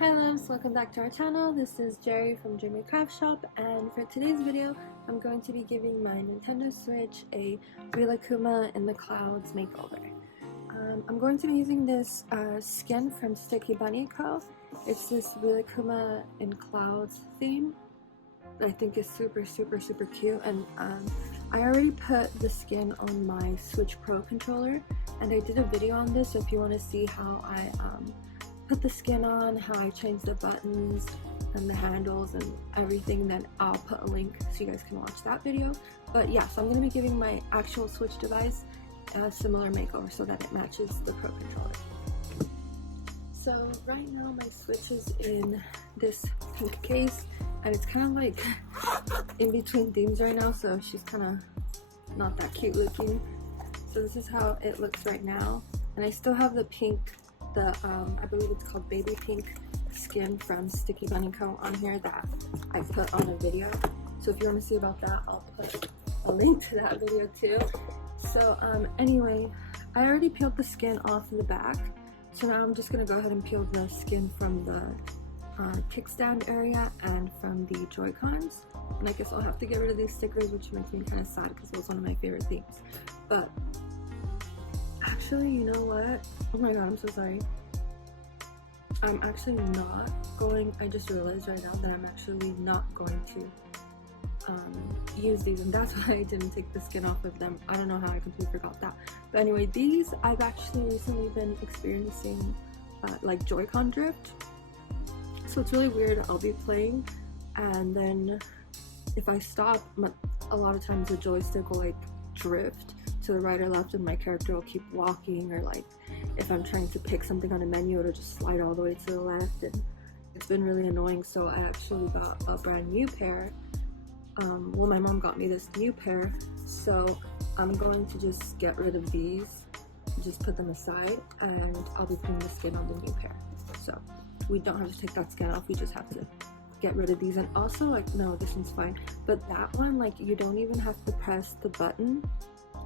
Hi loves, welcome back to our channel. This is Jerry from Dreamy Craft Shop, and for today's video I'm going to be giving my Nintendo Switch a Rilakkuma in the Clouds makeover. I'm going to be using this skin from Sticky Bunny Co. It's this Rilakkuma in Clouds theme. I think it's super cute, and I already put the skin on my Switch Pro controller, and I did a video on this, so if you want to see how I put the skin on, how I change the buttons and the handles and everything, then I'll put a link so you guys can watch that video. But yeah, so I'm going to be giving my actual Switch device a similar makeover so that it matches the Pro controller. So right now my Switch is in this pink case, and it's kind of like in between themes right now, so she's kind of not that cute looking. So this is how it looks right now, and I still have the pink, I believe it's called baby pink skin from Sticky Bunny Co. on here that I put on a video. So if you want to see about that, I'll put a link to that video too. So anyway, I already peeled the skin off the back, so now I'm just going to go ahead and peel the skin from the kickstand area and from the Joy-Cons. And I guess I'll have to get rid of these stickers, which makes me kind of sad because it was one of my favorite themes. But actually, you know what? Oh my god, I'm so sorry. I'm actually not going, I just realized right now that I'm actually not going to use these, and that's why I didn't take the skin off of them. I don't know how I completely forgot that. But anyway, these I've actually recently been experiencing like Joy-Con drift. So it's really weird. I'll be playing, and then if I stop, a lot of times the joystick will like drift to the right or left, and my character will keep walking, or like if I'm trying to pick something on a menu, it'll just slide all the way to the left, and it's been really annoying. So I actually bought a brand new pair. Well, my mom got me this new pair, so I'm going to just get rid of these, just put them aside, and I'll be putting the skin on the new pair. So we don't have to take that skin off, we just have to get rid of these. And also, like, no, this one's fine, but that one, like, you don't even have to press the button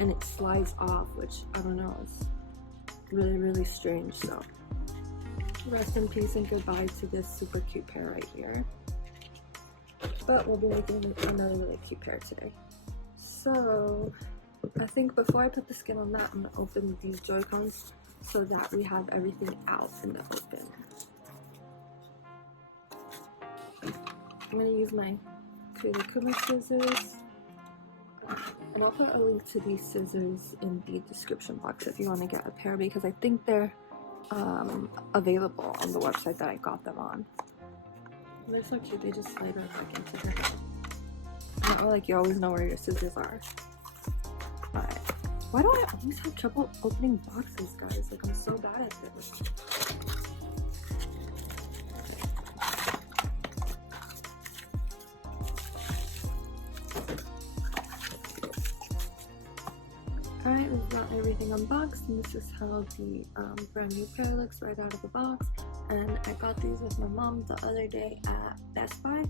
and it slides off, which I don't know, it's really strange. So rest in peace and goodbye to this super cute pair right here, but we'll be making another really cute pair today. So I think before I put the skin on that, I'm gonna open these Joy-Cons so that we have everything out in the open. I'm gonna use my Rilakkuma scissors, and I'll put a link to these scissors in the description box if you want to get a pair, because I think they're available on the website that I got them on. They're so cute, they just slide right back into your hand. Not like you always know where your scissors are. Alright. Why do I always have trouble opening boxes, guys? Like, I'm so bad at this. Alright, we've got everything unboxed, and this is how the brand new pair looks right out of the box. And I got these with my mom the other day at Best Buy.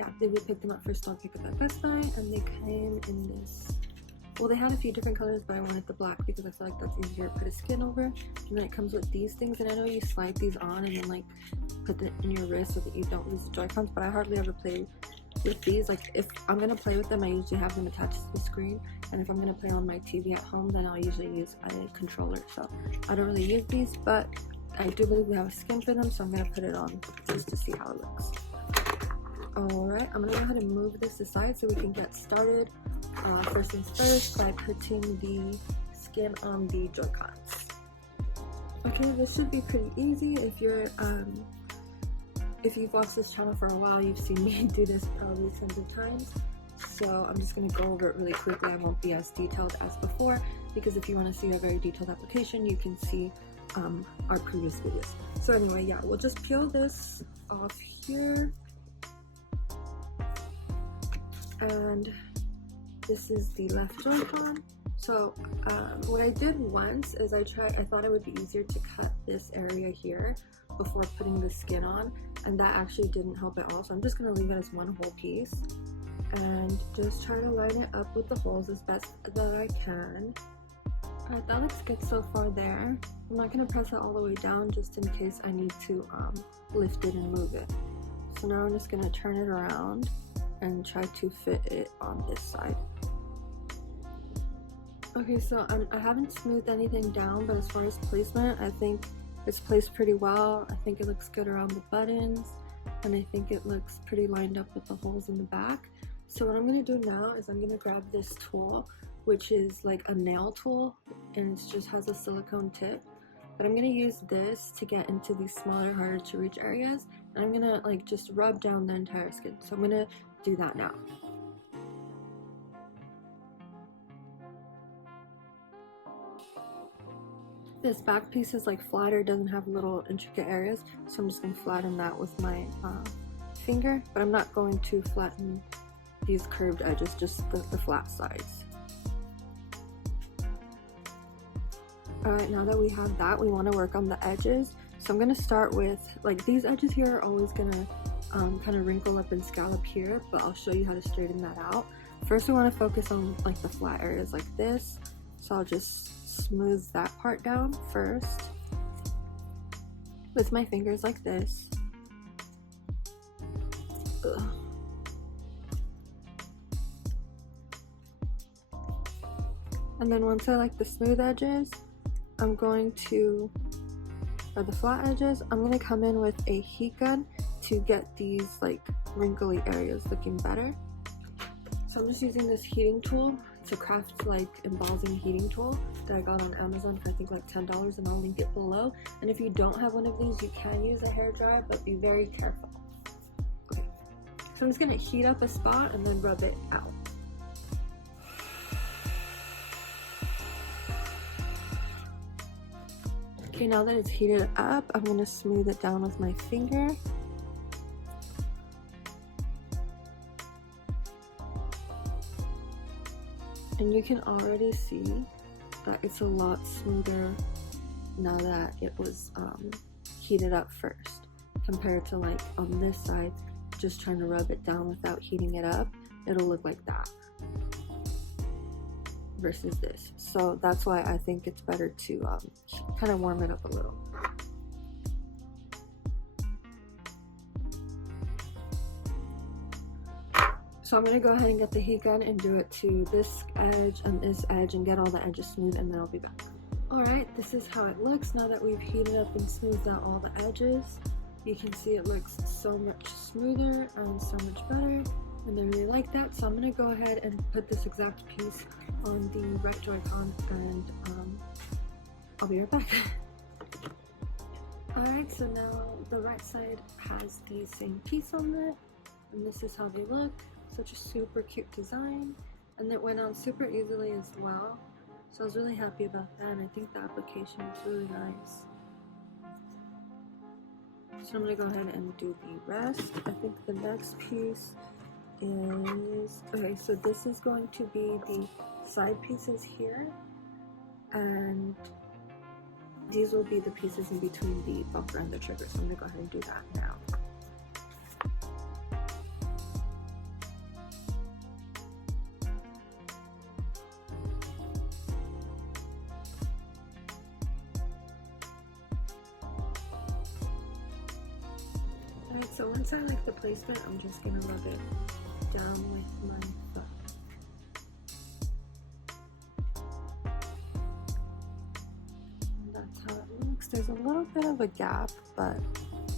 Yeah, we picked them up for store pickup at Best Buy, and they came in this, well, they had a few different colors, but I wanted the black because I feel like that's easier to put a skin over. And then it comes with these things, and I know you slide these on and then like put it in your wrist so that you don't lose the Joy-Cons, but I hardly ever play with these. Like, if I'm gonna play with them, I usually have them attached to the screen, and if I'm gonna play on my TV at home, then I'll usually use a controller. So I don't really use these, but I do believe we have a skin for them, so I'm gonna put it on just to see how it looks. Alright, I'm gonna go ahead and move this aside so we can get started. First things first, by putting the skin on the Joy-Cons. Okay, this should be pretty easy. If you've watched this channel for a while, you've seen me do this probably tons of times. So I'm just going to go over it really quickly. I won't be as detailed as before, because if you want to see a very detailed application, you can see our previous videos. So anyway, yeah, we'll just peel this off here. And this is the left Joy-Con. So what I did once is I thought it would be easier to cut this area here before putting the skin on, and that actually didn't help at all. So I'm just going to leave it as one whole piece and just try to line it up with the holes as best that I can. Alright, that looks good so far there. I'm not going to press it all the way down just in case I need to lift it and move it. So now I'm just going to turn it around and try to fit it on this side. Okay, so I haven't smoothed anything down, but as far as placement, I think it's placed pretty well. I think it looks good around the buttons, and I think it looks pretty lined up with the holes in the back. So what I'm going to do now is I'm going to grab this tool, which is like a nail tool, and it just has a silicone tip. But I'm going to use this to get into these smaller, harder to reach areas, and I'm going to like just rub down the entire skin. So I'm going to do that now. This back piece is like flatter, doesn't have little intricate areas, so I'm just going to flatten that with my finger, but I'm not going to flatten these curved edges, just the flat sides. Alright, now that we have that, we want to work on the edges. So I'm going to start with, like, these edges here are always going to kind of wrinkle up and scallop here, but I'll show you how to straighten that out. First we want to focus on like the flat areas like this, so I'll just smooth that part down first with my fingers like this. Ugh. And then once I like the smooth edges, I'm going to, or the flat edges, I'm going to come in with a heat gun to get these like wrinkly areas looking better. So I'm just using this heating tool. It's a craft like embossing heating tool that I got on Amazon for I think like $10, and I'll link it below. And if you don't have one of these, you can use a hairdryer, but be very careful. Okay, so I'm just going to heat up a spot and then rub it out. Okay, now that it's heated up, I'm going to smooth it down with my finger. And you can already see that it's a lot smoother now that it was heated up first, compared to like on this side, just trying to rub it down without heating it up. It'll look like that versus this. So that's why I think it's better to kind of warm it up a little. So I'm going to go ahead and get the heat gun and do it to this edge and this edge and get all the edges smooth, and then I'll be back. Alright, this is how it looks now that we've heated up and smoothed out all the edges. You can see it looks so much smoother and so much better, and I really like that. So I'm going to go ahead and put this exact piece on the right Joy-Con, and I'll be right back. Alright, so now the right side has the same piece on it, and this is how they look. Such a super cute design, and it went on super easily as well, so I was really happy about that, and I think the application was really nice. So I'm going to go ahead and do the rest. I think the next piece is, okay, so this is going to be the side pieces here, and these will be the pieces in between the bumper and the trigger, so I'm going to go ahead and do that now. Alright, so once I like the placement, I'm just going to rub it down with my thumb. And that's how it looks. There's a little bit of a gap, but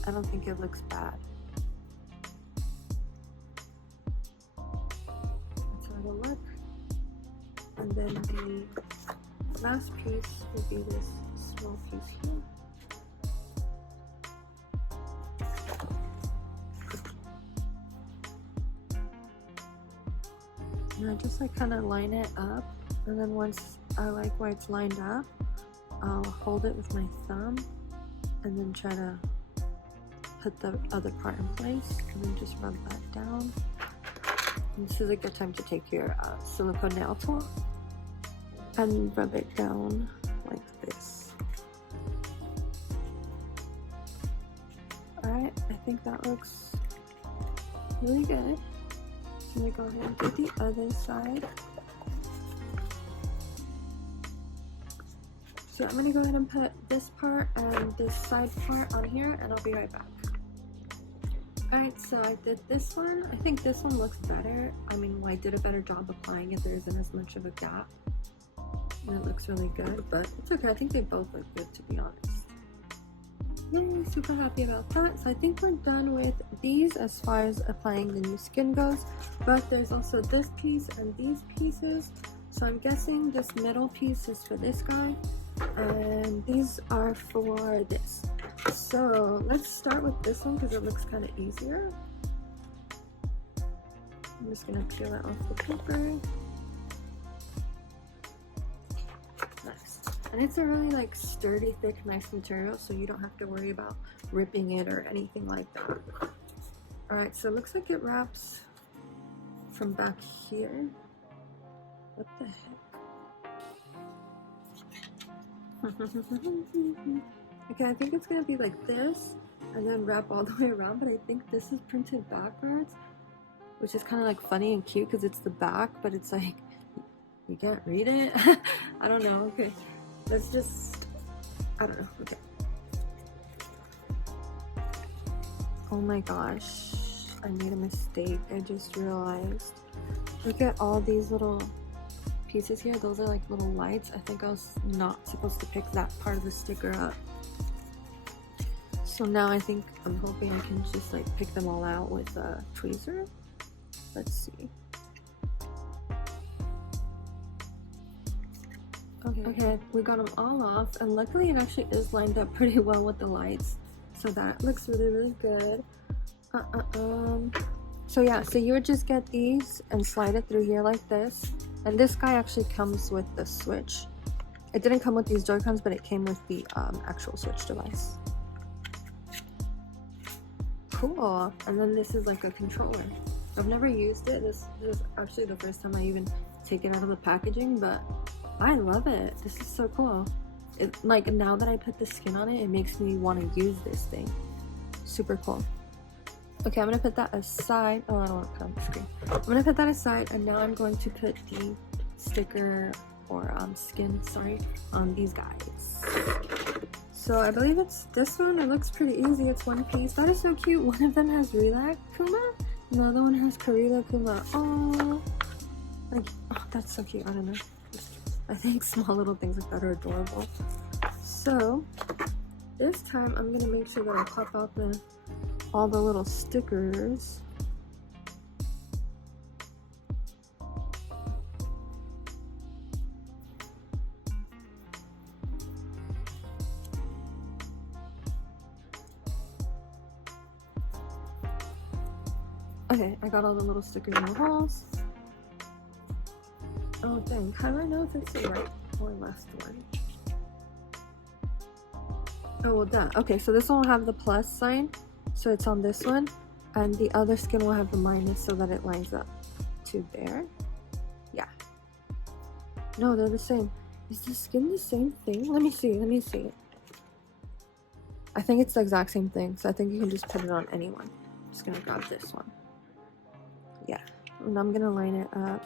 I don't think it looks bad. That's how it'll look. And then the last piece will be this small piece here. And I just like kind of line it up, and then once I like where it's lined up, I'll hold it with my thumb and then try to put the other part in place, and then just rub that down. And this is a good time to take your silicone nail tool and rub it down like this. Alright, I think that looks really good. I'm going to go ahead and do the other side. So I'm gonna go ahead and put this part and this side part on here, and I'll be right back. Alright, so I did this one. I think this one looks better. I mean, well, I did a better job applying it. There isn't as much of a gap. And it looks really good, but it's okay. I think they both look good, to be honest. Yay, super happy about that. So I think we're done with these as far as applying the new skin goes. But there's also this piece and these pieces. So I'm guessing this middle piece is for this guy. And these are for this. So let's start with this one because it looks kind of easier. I'm just gonna peel it off the paper. Nice. And it's a really like sturdy, thick, nice material, so you don't have to worry about ripping it or anything like that. Alright, so it looks like it wraps from back here. What the heck? Okay, I think it's gonna be like this and then wrap all the way around, but I think this is printed backwards, which is kind of like funny and cute because it's the back, but it's like you can't read it. I don't know. Okay, let's just, I don't know. Okay. Oh my gosh, I made a mistake. I just realized. Look at all these little pieces here. Those are like little lights. I think I was not supposed to pick that part of the sticker up. So now I'm hoping I can just like pick them all out with a tweezer. Let's see. Okay, we got them all off, and luckily it actually is lined up pretty well with the lights, so that looks really, really good. So yeah, so you would just get these and slide it through here like this, and this guy actually comes with the switch. It didn't come with these Joy-Cons, but it came with the actual Switch device. Cool. And then this is like a controller. I've never used it. This is actually the first time I even take it out of the packaging, but I love it. This is so cool. Like now that I put the skin on it, it makes me want to use this thing. Super cool. Okay, I'm gonna put that aside. Oh, I don't want to put it on the screen. I'm gonna put that aside, and now I'm going to put the sticker or skin, sorry, on these guys. So I believe it's this one. It looks pretty easy. It's one piece. That is so cute. One of them has Rilakkuma, and the other one has Rilakkuma. Oh, like, oh, that's so cute. I don't know. I think small little things like that are adorable. So this time I'm gonna make sure that I pop out all the little stickers. Okay, I got all the little stickers in the holes. Oh dang, how do I know if it's the right or left one? Oh well, duh. Okay, so this one will have the plus sign, so it's on this one, and the other skin will have the minus so that it lines up to there. Yeah. No, they're the same. Is the skin the same thing? Let me see. I think it's the exact same thing, so I think you can just put it on anyone. I'm just gonna grab this one. Yeah, and I'm gonna line it up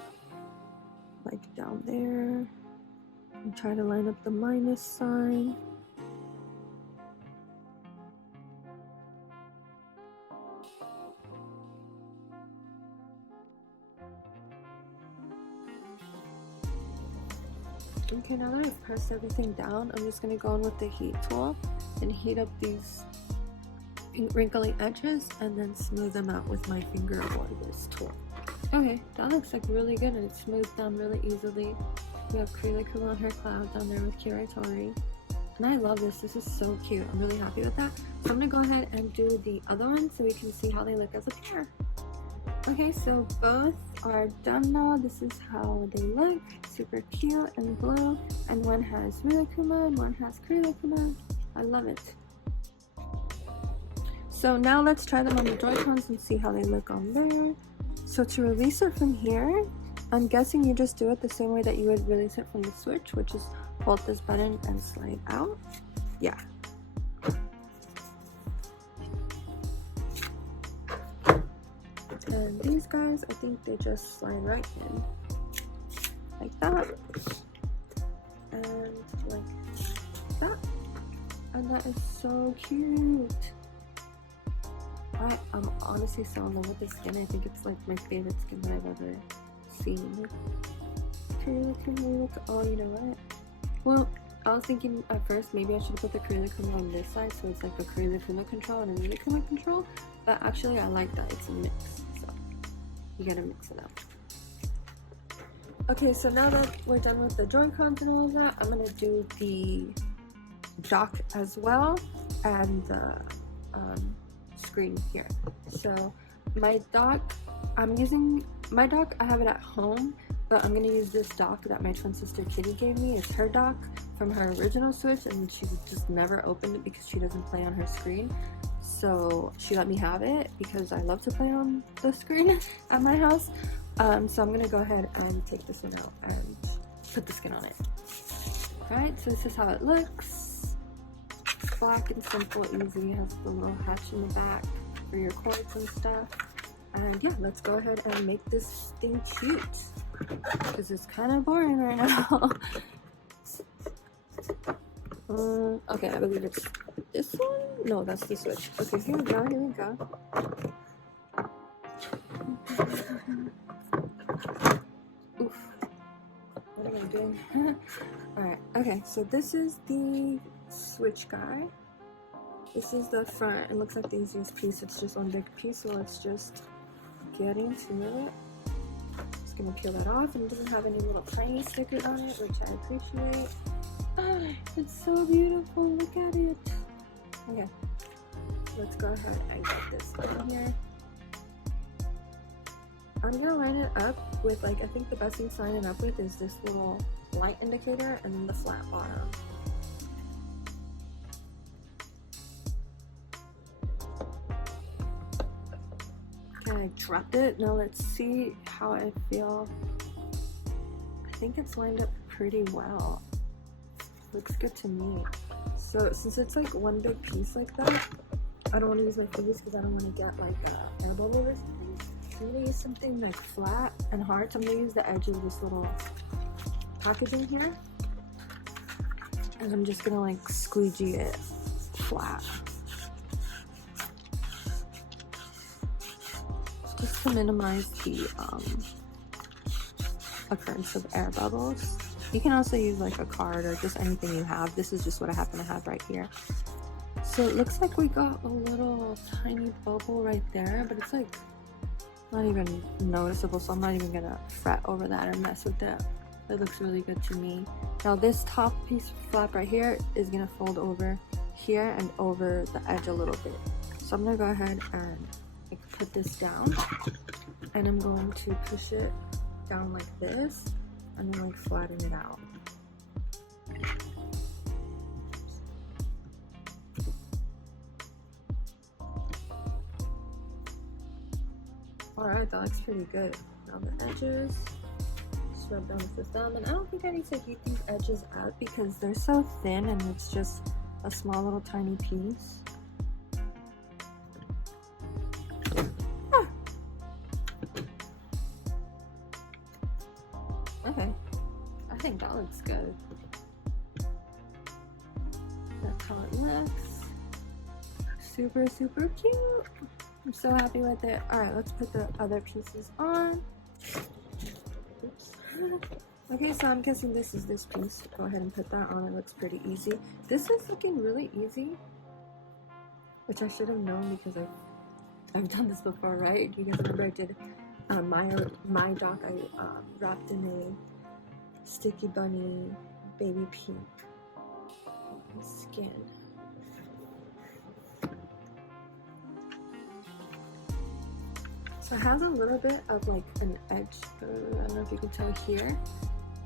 like down there and try to line up the minus sign. Okay, now that I've pressed everything down, I'm just gonna go in with the heat tool and heat up these wrinkly edges and then smooth them out with my finger or this tool. Okay, that looks like really good, and it smooths down really easily. We have Rilakkuma on her cloud down there with Kawaii. And I love this. This is so cute. I'm really happy with that. So I'm gonna go ahead and do the other one so we can see how they look as a pair. Okay, so both are done now. This is how they look. Super cute and blue. And one has Rilakkuma and one has Rilakkuma. I love it. So now let's try them on the Joy-Cons and see how they look on there. So to release it from here, I'm guessing you just do it the same way that you would release it from the Switch, which is hold this button and slide out. Yeah. And these guys, I think they just slide right in. Like that. And like that is so cute. I'm honestly so in love with this skin. I think it's like my favorite skin that I've ever seen. Oh, you know what? Well, I was thinking at first maybe I should put the Rilakkuma on this side, so it's like a Rilakkuma control and a Rilakkuma control. But actually, I like that it's a mix, so you gotta mix it up. Okay, so now that we're done with the Joy-Cons and all of that, I'm gonna do the dock as well and the screen here. So my dock, I have it at home, but I'm gonna use this dock that my twin sister Kitty gave me. It's her dock from her original Switch, and she's just never opened it because she doesn't play on her screen. So she let me have it because I love to play on the screen at my house. So I'm gonna go ahead and take this one out and put the skin on it. Alright, so this is how it looks. It's black and simple, easy. It has the little hatch in the back for your cords and stuff. And yeah, let's go ahead and make this thing cute, because it's kind of boring right now. Okay, I believe it's this one? No, that's the Switch. Okay, here we go, here we go. Oof. What am I doing? Alright, okay, so this is the Switch guy. This is the front. It looks like the easiest piece. It's just one big piece, so let's just get into it. Just gonna peel that off, and it doesn't have any little tiny stickers on it, which I appreciate. Oh, it's so beautiful, look at it. Okay, let's go ahead and get this on here. I'm gonna line it up with, like, I think the best thing to line it up with is this little light indicator and then the flat bottom. Okay, I dropped it. Now let's see how I feel. I think it's lined up pretty well. Looks good to me. So since it's like one big piece like that, I don't want to use my fingers because I don't want to get like a air bubble or something. So I'm gonna use something like flat and hard. So I'm gonna use the edge of this little packaging here, and I'm just gonna like squeegee it flat, just to minimize the occurrence of air bubbles. You can also use like a card or just anything you have. This is just what I happen to have right here. So it looks like we got a little tiny bubble right there, but it's like not even noticeable, so I'm not even gonna fret over that or mess with it. It looks really good to me. Now this top piece of flap right here is gonna fold over here and over the edge a little bit. So I'm gonna go ahead and like, put this down, and I'm going to push it down like this, and then like flatten it out. Alright, that looks pretty good. Now the edges, just rub down with the thumb, and I don't think I need to heat these edges up because they're so thin and it's just a small little tiny piece. Okay, I think that looks good. That's how it looks. Super, super cute. I'm so happy with it. Alright, let's put the other pieces on. Oops. Okay, so I'm guessing this is this piece. Go ahead and put that on. It looks pretty easy. This is looking really easy, which I should have known because I've done this before, right? You guys remember I did my dock. I wrapped in a sticky bunny baby pink skin. So it has a little bit of like an edge, I don't know if you can tell here,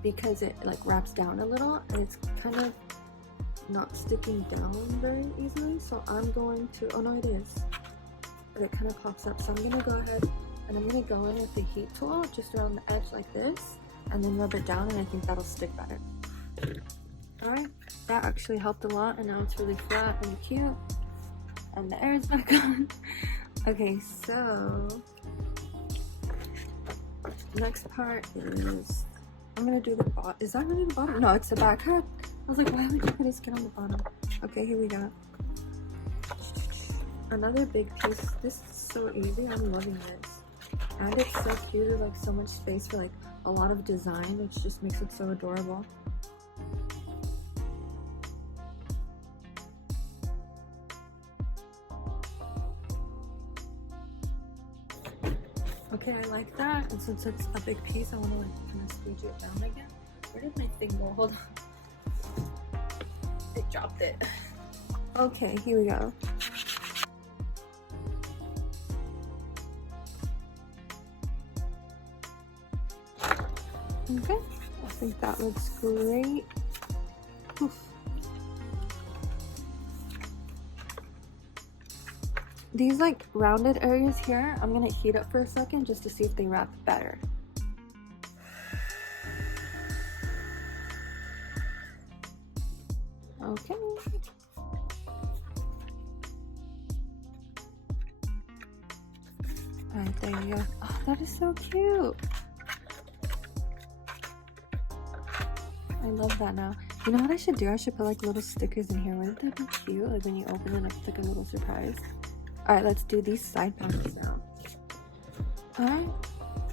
because it like wraps down a little and it's kind of not sticking down very easily. So I'm going to, oh no it is, but it kind of pops up. So I'm gonna go ahead and I'm gonna go in with the heat tool just around the edge like this, and then rub it down, and I think that'll stick better. Alright, that actually helped a lot, and now it's really flat and cute, and the air is back on. Okay, so next part is, I'm gonna do the bottom. Is that really the bottom? No, it's the back. I was like, why would you put a skin on the bottom? Okay, here we go. Another big piece. This is so easy. I'm loving this. And it's so cute. There's like so much space for like a lot of design, which just makes it so adorable. Okay, I like that. And since it's a big piece, I want to like kind of squeeze it down again. Where did my thing go? Hold on. It dropped it. Okay, here we go. Okay, I think that looks great. Oof. These like rounded areas here, I'm gonna heat up for a second just to see if they wrap better. Okay. Alright, there you go. Oh, that is so cute. I love that now. You know what I should do? I should put like little stickers in here. Wouldn't that be cute? Like when you open it, it's like a little surprise. Alright, let's do these side panels now. Alright,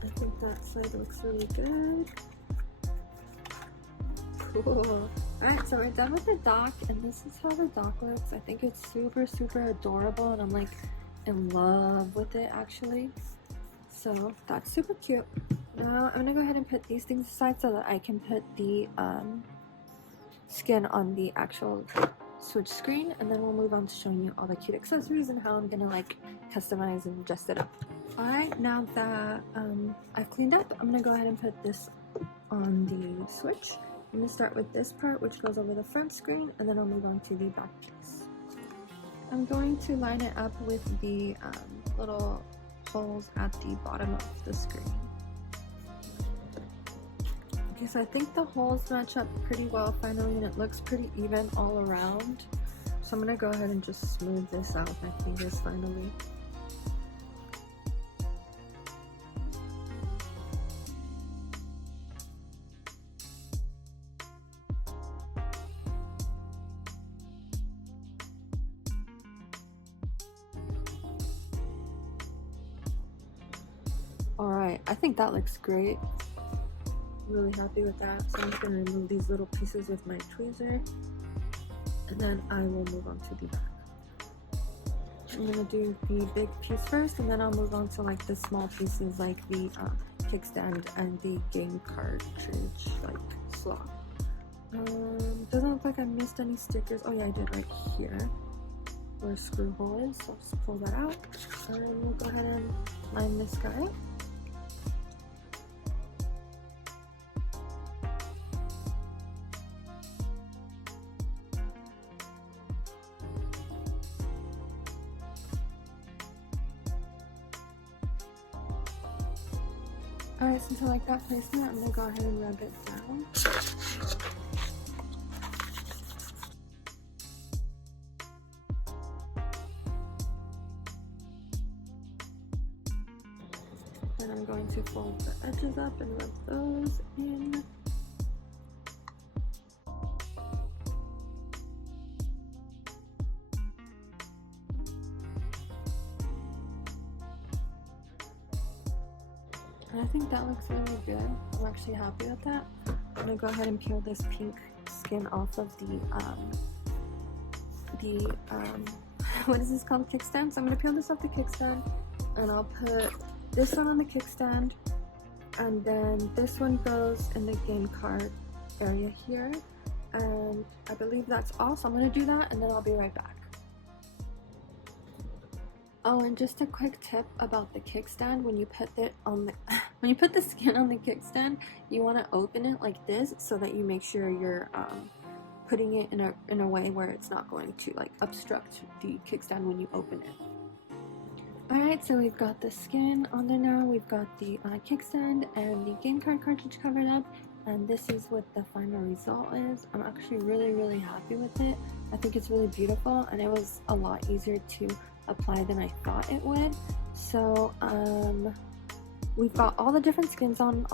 I think that side looks really good. Cool. Alright, so we're done with the dock, and this is how the dock looks. I think it's super, super adorable, and I'm like in love with it actually. So that's super cute. Now I'm gonna go ahead and put these things aside so that I can put the skin on the actual Switch screen, and then we'll move on to showing you all the cute accessories and how I'm gonna like customize and adjust it up. Alright, now that I've cleaned up, I'm gonna go ahead and put this on the Switch. I'm gonna start with this part, which goes over the front screen, and then I'll move on to the back piece. I'm going to line it up with the little holes at the bottom of the screen. Okay, so I think the holes match up pretty well finally, and it looks pretty even all around. So I'm gonna go ahead and just smooth this out with my fingers finally. Alright, I think that looks great. Really happy with that. So I'm just going to remove these little pieces with my tweezer, and then I will move on to the back. I'm going to do the big piece first, and then I'll move on to like the small pieces like the kickstand and the game cartridge like slot. Doesn't look like I missed any stickers. Oh yeah, I did right here where a screw hole is, so I'll just pull that out, and we'll go ahead and line this guy up. Alright, since I like that placement, I'm going to go ahead and rub it down. Then I'm going to fold the edges up and rub those in. And I think that looks really good. I'm actually happy with that. I'm gonna go ahead and peel this pink skin off of the what is this called? Kickstand. So I'm gonna peel this off the kickstand, and I'll put this one on the kickstand, and then this one goes in the game card area here, and I believe that's all. So I'm gonna do that, and then I'll be right back. Oh, and just a quick tip about the kickstand: when you put it on the when you put the skin on the kickstand, you want to open it like this so that you make sure you're putting it in a way where it's not going to like obstruct the kickstand when you open it. Alright, so we've got the skin on there now, we've got the kickstand and the game card cartridge covered up, and this is what the final result is. I'm actually really happy with it. I think it's really beautiful, and it was a lot easier to apply than I thought it would. So we've got all the different skins on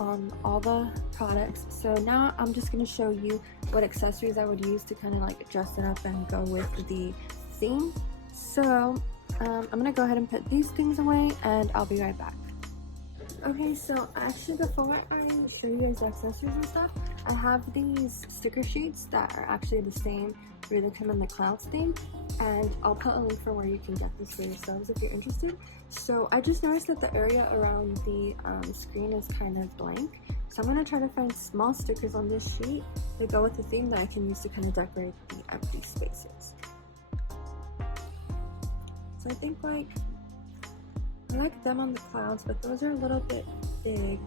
all the products. So now I'm just going to show you what accessories I would use to kind of like dress it up and go with the theme. So I'm going to go ahead and put these things away and I'll be right back. Okay, so actually before I show you guys the accessories and stuff, I have these sticker sheets that are actually the same Rilakkuma Clouds theme, and I'll put a link for where you can get this for yourselves if you're interested. So I just noticed that the area around the screen is kind of blank, so I'm going to try to find small stickers on this sheet that go with the theme that I can use to kind of decorate the empty spaces. So I think like I like them on the clouds, but those are a little bit big.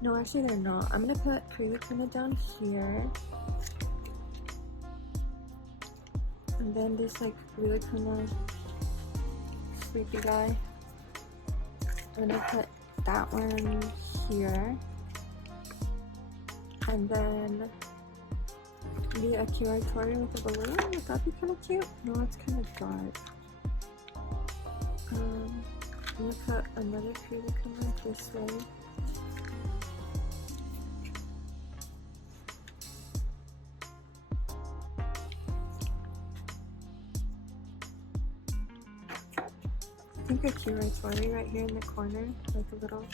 No, actually they're not. I'm gonna put Rilakkuma down here. And then this like Rilakkuma sleepy guy. I'm gonna put that one here. And then the Accessory with a balloon. Would that be kind of cute? No, it's kind of dark. I'm gonna put another Rilakkuma this way. I think a Accessory right here in the corner, like a little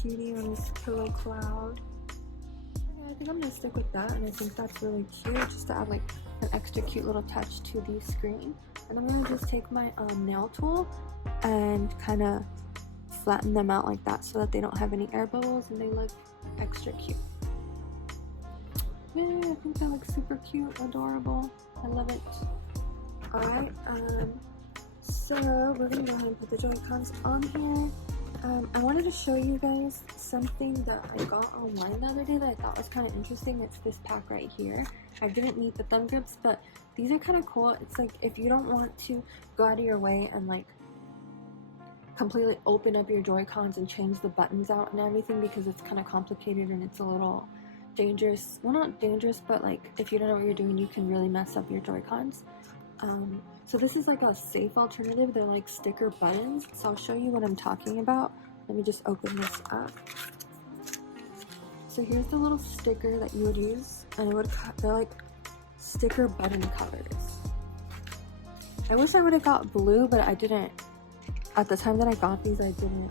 cutie on this pillow cloud. Okay, I think I'm gonna stick with that, and I think that's really cute, just to add like an extra cute little touch to the screen. And I'm gonna just take my nail tool and kind of flatten them out like that so that they don't have any air bubbles and they look extra cute. Yeah, I think they look super cute, adorable. I love it. Alright, so we're gonna go ahead and put the Joy-Cons on here. I wanted to show you guys something that I got online the other day that I thought was kind of interesting. It's this pack right here. I didn't need the thumb grips, but these are kind of cool. It's like if you don't want to go out of your way and like completely open up your Joy-Cons and change the buttons out and everything, because it's kind of complicated and it's a little dangerous. Well, not dangerous, but like if you don't know what you're doing, you can really mess up your Joy-Cons. So this is like a safe alternative. They're like sticker buttons. So I'll show you what I'm talking about. Let me just open this up. So here's the little sticker that you would use, and they're like sticker button covers. I wish I would have got blue, but I didn't. At the time that I got these, I didn't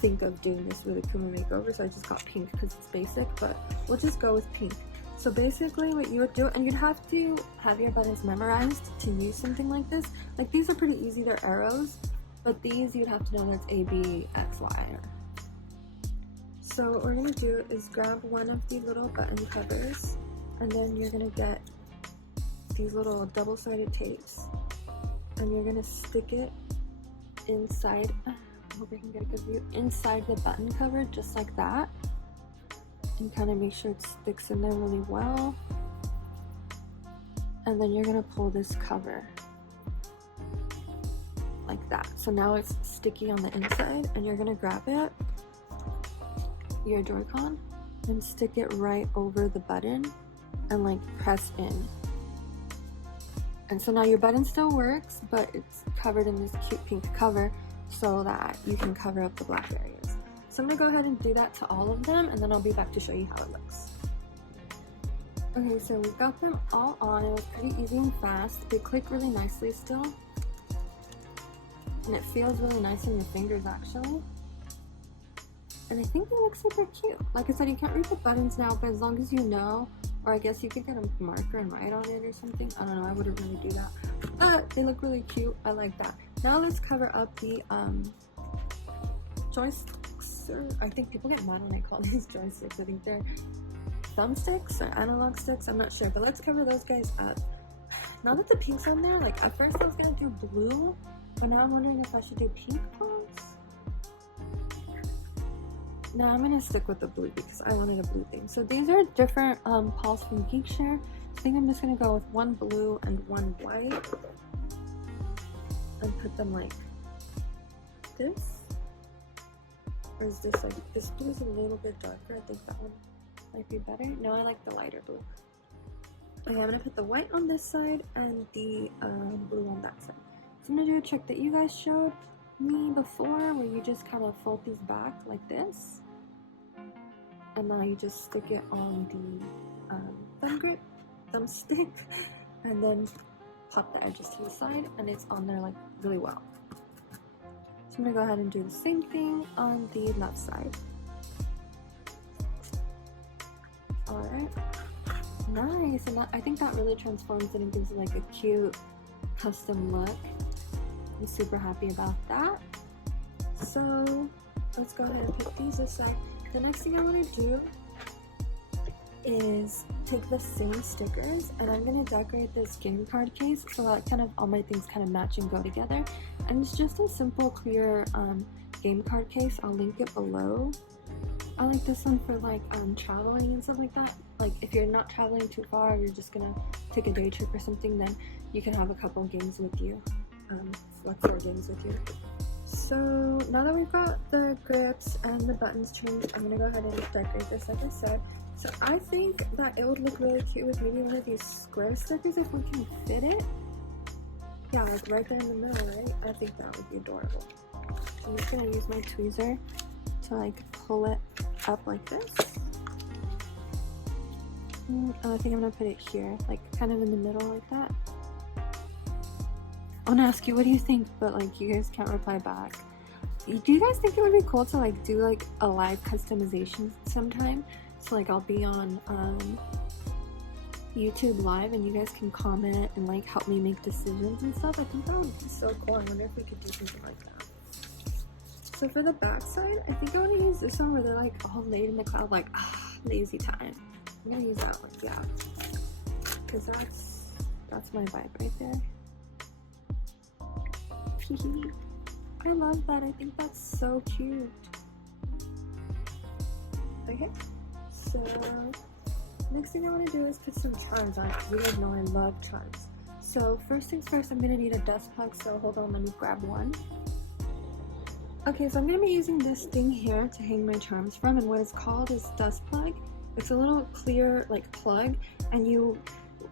think of doing this with a Rilakkuma makeover, so I just got pink because it's basic, but we'll just go with pink. So basically what you would do, and you'd have to have your buttons memorized to use something like this. Like these are pretty easy, they're arrows, but these you'd have to know that's A, B, X, Y. So what we're gonna do is grab one of the little button covers, and then you're gonna get these little double-sided tapes, and you're gonna stick it inside, I hope I can get a good view, inside the button cover, just like that. And kind of make sure it sticks in there really well. And then you're gonna pull this cover like that. So now it's sticky on the inside, and you're gonna grab it, your Joy-Con, and stick it right over the button and like press in. And so now your button still works, but it's covered in this cute pink cover so that you can cover up the black areas. So I'm gonna go ahead and do that to all of them, and then I'll be back to show you how it looks. Okay, so we've got them all on. It was pretty easy and fast. They click really nicely still. And it feels really nice in your fingers actually. And I think they look super cute. Like I said, you can't read the buttons now, but as long as you know, or I guess you could get a marker and write on it or something. I don't know, I wouldn't really do that. But they look really cute. I like that. Now let's cover up the joysticks. Or I think people get mad when I call these joysticks. I think they're thumbsticks or analog sticks. I'm not sure, but let's cover those guys up. Now that the pink's on there, like at first I was gonna do blue, but now I'm wondering if I should do pink palms. No, I'm gonna stick with the blue because I wanted a blue thing. So these are different paws from Geekshare. I think I'm just gonna go with one blue and one white and put them like this. Or is this like, this blue is a little bit darker. I think that one might be better. No, I like the lighter blue. Okay, I'm gonna put the white on this side and the blue on that side. So I'm gonna do a trick that you guys showed. me before, where you just kind of fold these back like this, and now you just stick it on the thumbstick, and then pop the edges to the side, and it's on there like really well. So I'm gonna go ahead and do the same thing on the left side. Alright, nice, and I think that really transforms it and gives it like a cute custom look. I'm super happy about that. So let's go ahead and put these aside. The next thing I want to do is take the same stickers, and I'm going to decorate this game card case so that kind of all my things kind of match and go together. And it's just a simple clear game card case. I'll link it below. I like this one for like traveling and stuff like that. Like if you're not traveling too far, you're just gonna take a day trip or something, then you can have a couple games with you, like 4 games with you. So now that we've got the grips and the buttons changed, I'm gonna go ahead and decorate this like I said. So I think that it would look really cute with maybe one of these square stickers if we can fit it. Yeah, like right there in the middle, right? I think that would be adorable. So I'm just gonna use my tweezer to like pull it up like this. I think I'm gonna put it here, like kind of in the middle like that. I want to ask you, what do you think? But like you guys can't reply back. Do you guys think it would be cool to like do like a live customization sometime? So like I'll be on YouTube live and you guys can comment and like help me make decisions and stuff. I think that would be so cool. I wonder if we could do something like that. So for the back side, I think I want to use this one where they're like all laid in the cloud, like lazy time. I'm gonna use that one, yeah, because that's my vibe right there. I love that. I think that's so cute. Okay, so next thing I want to do is put some charms on it. You guys know I love charms. So first things first, I'm gonna need a dust plug. So hold on, let me grab one. Okay, so I'm going to be using this thing here to hang my charms from, and what it's called is dust plug. It's a little clear like plug, and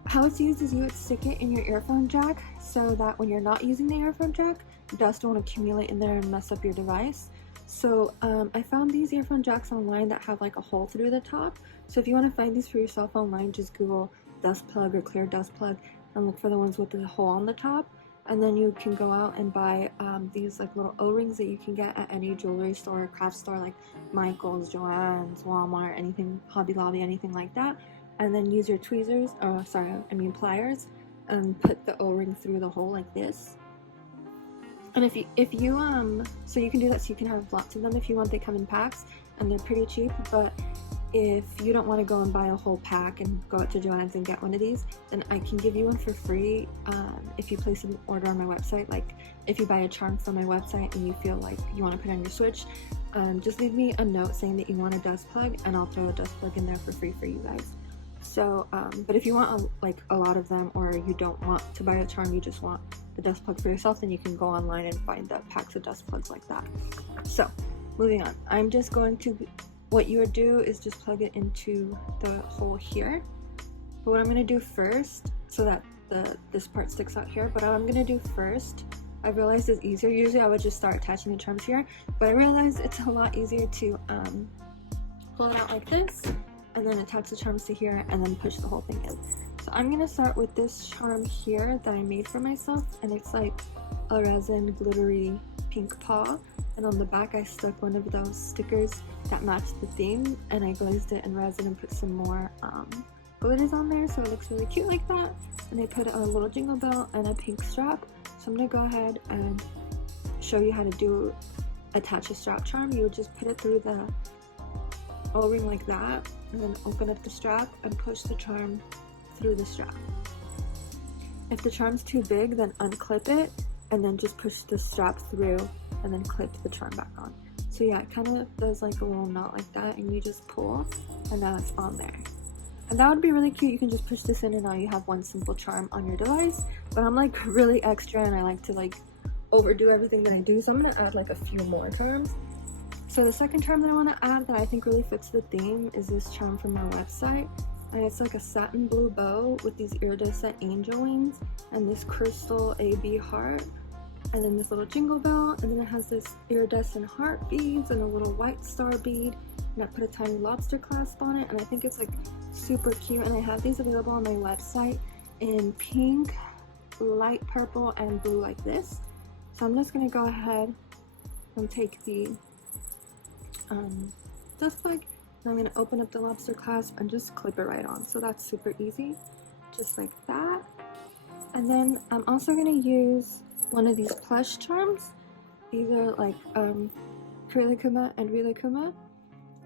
how it's used is you would stick it in your earphone jack so that when you're not using the earphone jack, dust won't accumulate in there and mess up your device. So I found these earphone jacks online that have like a hole through the top. So if you want to find these for yourself online, just Google dust plug or clear dust plug and look for the ones with the hole on the top. And then you can go out and buy these like little O-rings that you can get at any jewelry store or craft store like Michael's, Joann's, Walmart, anything, Hobby Lobby, anything like that. And then use your tweezers, pliers, and put the O-ring through the hole like this. And if you so you can do that, so you can have lots of them if you want. They come in packs and they're pretty cheap, but if you don't want to go and buy a whole pack and go out to Joann's and get one of these, then I can give you one for free if you place an order on my website. Like if you buy a charm from my website and you feel like you want to put it on your Switch, just leave me a note saying that you want a dust plug and I'll throw a dust plug in there for free for you guys. So, but if you want a lot of them, or you don't want to buy a charm, you just want the dust plug for yourself, then you can go online and find the packs of dust plugs like that. So, moving on. I'm just going to... What you would do is just plug it into the hole here. But what I'm going to do first, so that this part sticks out here, but what I'm going to do first, I realized is easier. Usually I would just start attaching the charms here, but I realized it's a lot easier to pull it out like this, and then attach the charms to here, and then push the whole thing in. So I'm going to start with this charm here that I made for myself, and it's like a resin glittery pink paw. And on the back I stuck one of those stickers that matched the theme, and I glazed it in resin and put some more glitters on there so it looks really cute like that. And I put a little jingle bell and a pink strap. So I'm going to go ahead and show you how to attach a strap charm. You would just put it through the O-ring like that, and then open up the strap and push the charm through the strap. If the charm's too big, then unclip it and then just push the strap through and then clip the charm back on. So yeah, it kind of does like a little knot like that, and you just pull, and now it's on there. And that would be really cute. You can just push this in and now you have one simple charm on your device. But I'm like really extra and I like to like overdo everything that I do, so I'm gonna add like a few more charms. So the second charm that I want to add that I think really fits the theme is this charm from our website. And it's like a satin blue bow with these iridescent angel wings and this crystal AB heart. and then this little jingle bell, and then it has this iridescent heart beads and a little white star bead, and I put a tiny lobster clasp on it, and I think it's like super cute. And I have these available on my website in pink, light purple, and blue like this. So I'm just gonna go ahead and take the dust plug, and I'm gonna open up the lobster clasp and just clip it right on. So that's super easy, just like that. And then I'm also gonna use one of these plush charms. These are like Rilakkuma and Rilakkuma,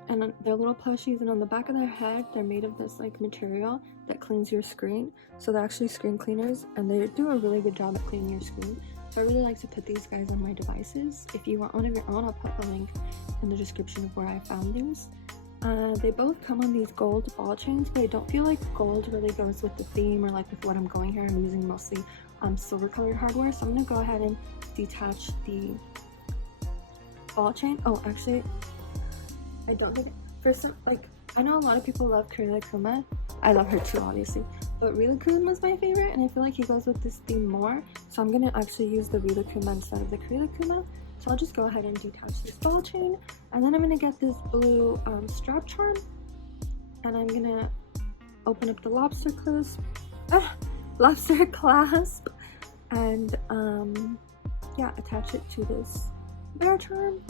and they're little plushies, and on the back of their head they're made of this like material that cleans your screen. So they're actually screen cleaners, and they do a really good job at cleaning your screen. So I really like to put these guys on my devices. If you want one of your own, I'll put the link in the description of where I found these. They both come on these gold ball chains, but I don't feel like gold really goes with the theme or like with what I'm going here. I'm using mostly silver colored hardware, so I'm gonna go ahead and detach the ball chain. Oh, actually, I don't get it. For some, like, I know a lot of people love Rilakkuma. I love her too, obviously, but Rilakkuma is my favorite, and I feel like he goes with this theme more. So I'm gonna actually use the Rilakkuma instead of the Rilakkuma. So I'll just go ahead and detach this ball chain, and then I'm gonna get this blue strap charm, and I'm gonna open up the lobster clasp, and yeah, attach it to this bear charm.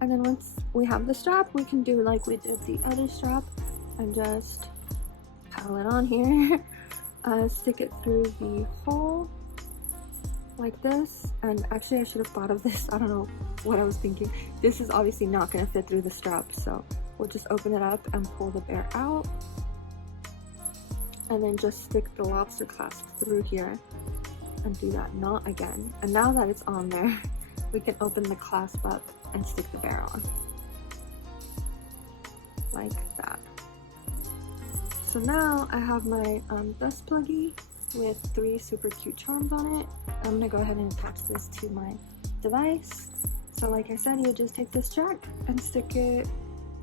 And then once we have the strap, we can do like we did the other strap and just pile it on here, stick it through the hole like this. And actually I should have thought of this, I don't know what I was thinking. This is obviously not going to fit through the strap, so we'll just open it up and pull the bear out, and then just stick the lobster clasp through here and do that knot again. And now that it's on there, we can open the clasp up and stick the bear on like that. So now I have my dust pluggy with 3 super cute charms on it. I'm gonna go ahead and attach this to my device. So like I said, you just take this jack and stick it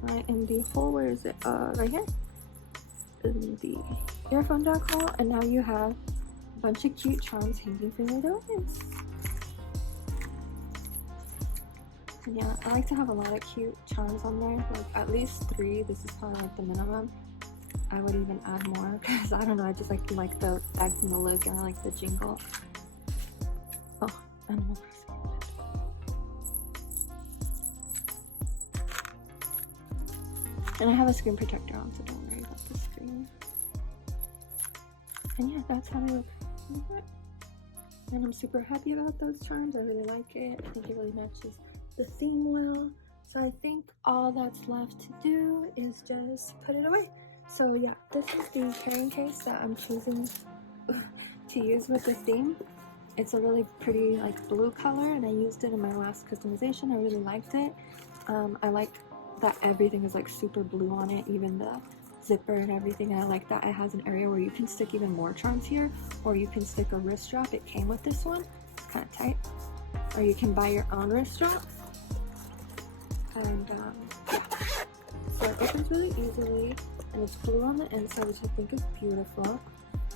right in the hole. Where is it? Right here in the earphone jack hole, and now you have a bunch of cute charms hanging from your device. Yeah, I like to have a lot of cute charms on there, like at least 3. This is probably like the minimum. I would even add more because I don't know, I just like the bags and the look, and I like the jingle. Oh, animal crossing. And I have a screen protector on, so don't worry about the screen. And yeah, that's how they look. And I'm super happy about those charms. I really like it. I think it really matches the theme well. So I think all that's left to do is just put it away. So yeah, this is the carrying case that I'm choosing to use with the theme. It's a really pretty like blue color, and I used it in my last customization. I really liked it. I like that everything is like super blue on it, even the zipper and everything. And I like that it has an area where you can stick even more charms here, or you can stick a wrist strap. It came with this one. It's kind of tight. Or you can buy your own wrist strap. And yeah. So it opens really easily, and it's blue on the inside, which I think is beautiful.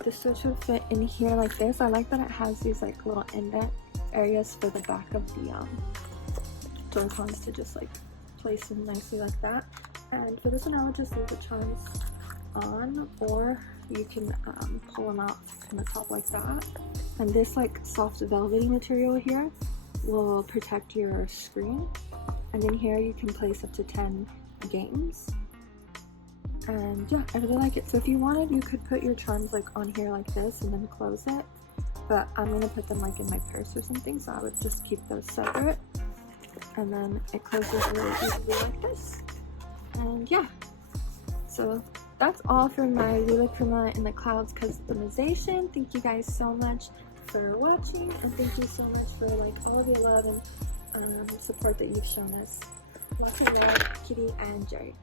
The switch would fit in here like this. I like that it has these like little indent areas for the back of the Joy-Cons to just like place them nicely like that. And for this one, I would just leave the charms on, or you can pull them out from the top like that. And this like soft velvety material here will protect your screen. And in here you can place up to 10 games. And yeah, I really like it. So if you wanted, you could put your charms like on here like this and then close it, but I'm gonna put them like in my purse or something, so I would just keep those separate, and then it closes really easily like this. And yeah, so that's all for my Rilakkuma in the Clouds customization. Thank you guys so much for watching, and thank you so much for like all of your love and support that you've shown us. Lots of love, Kitty and Jerry.